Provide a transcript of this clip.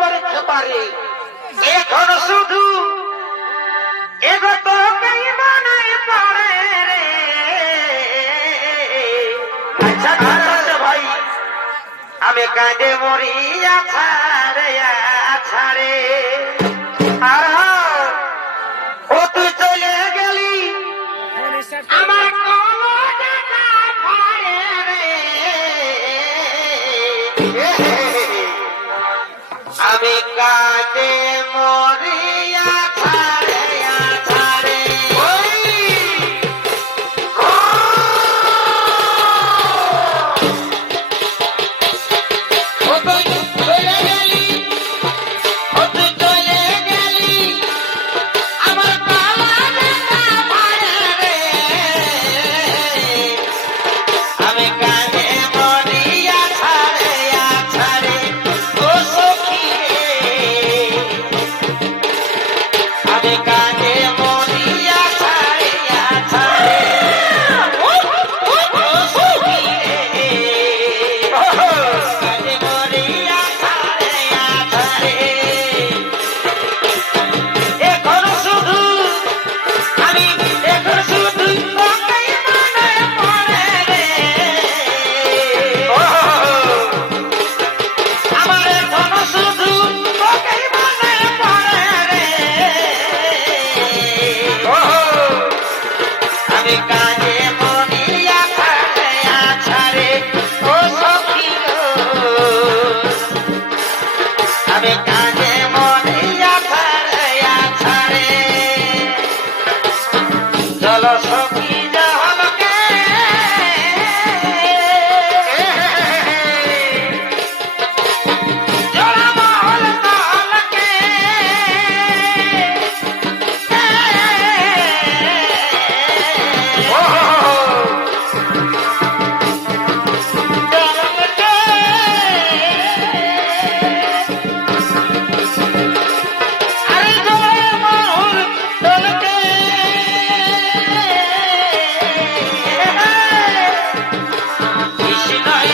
করতে পারি এখন শুধু আচ্ছা, আচ্ছা, ভাই, আমি কাঁদে মরিয়া আছাড়ে ছাড়ে। আর ও তুই চলে গেলি। আমার গঙ্গাতে মরে Krishna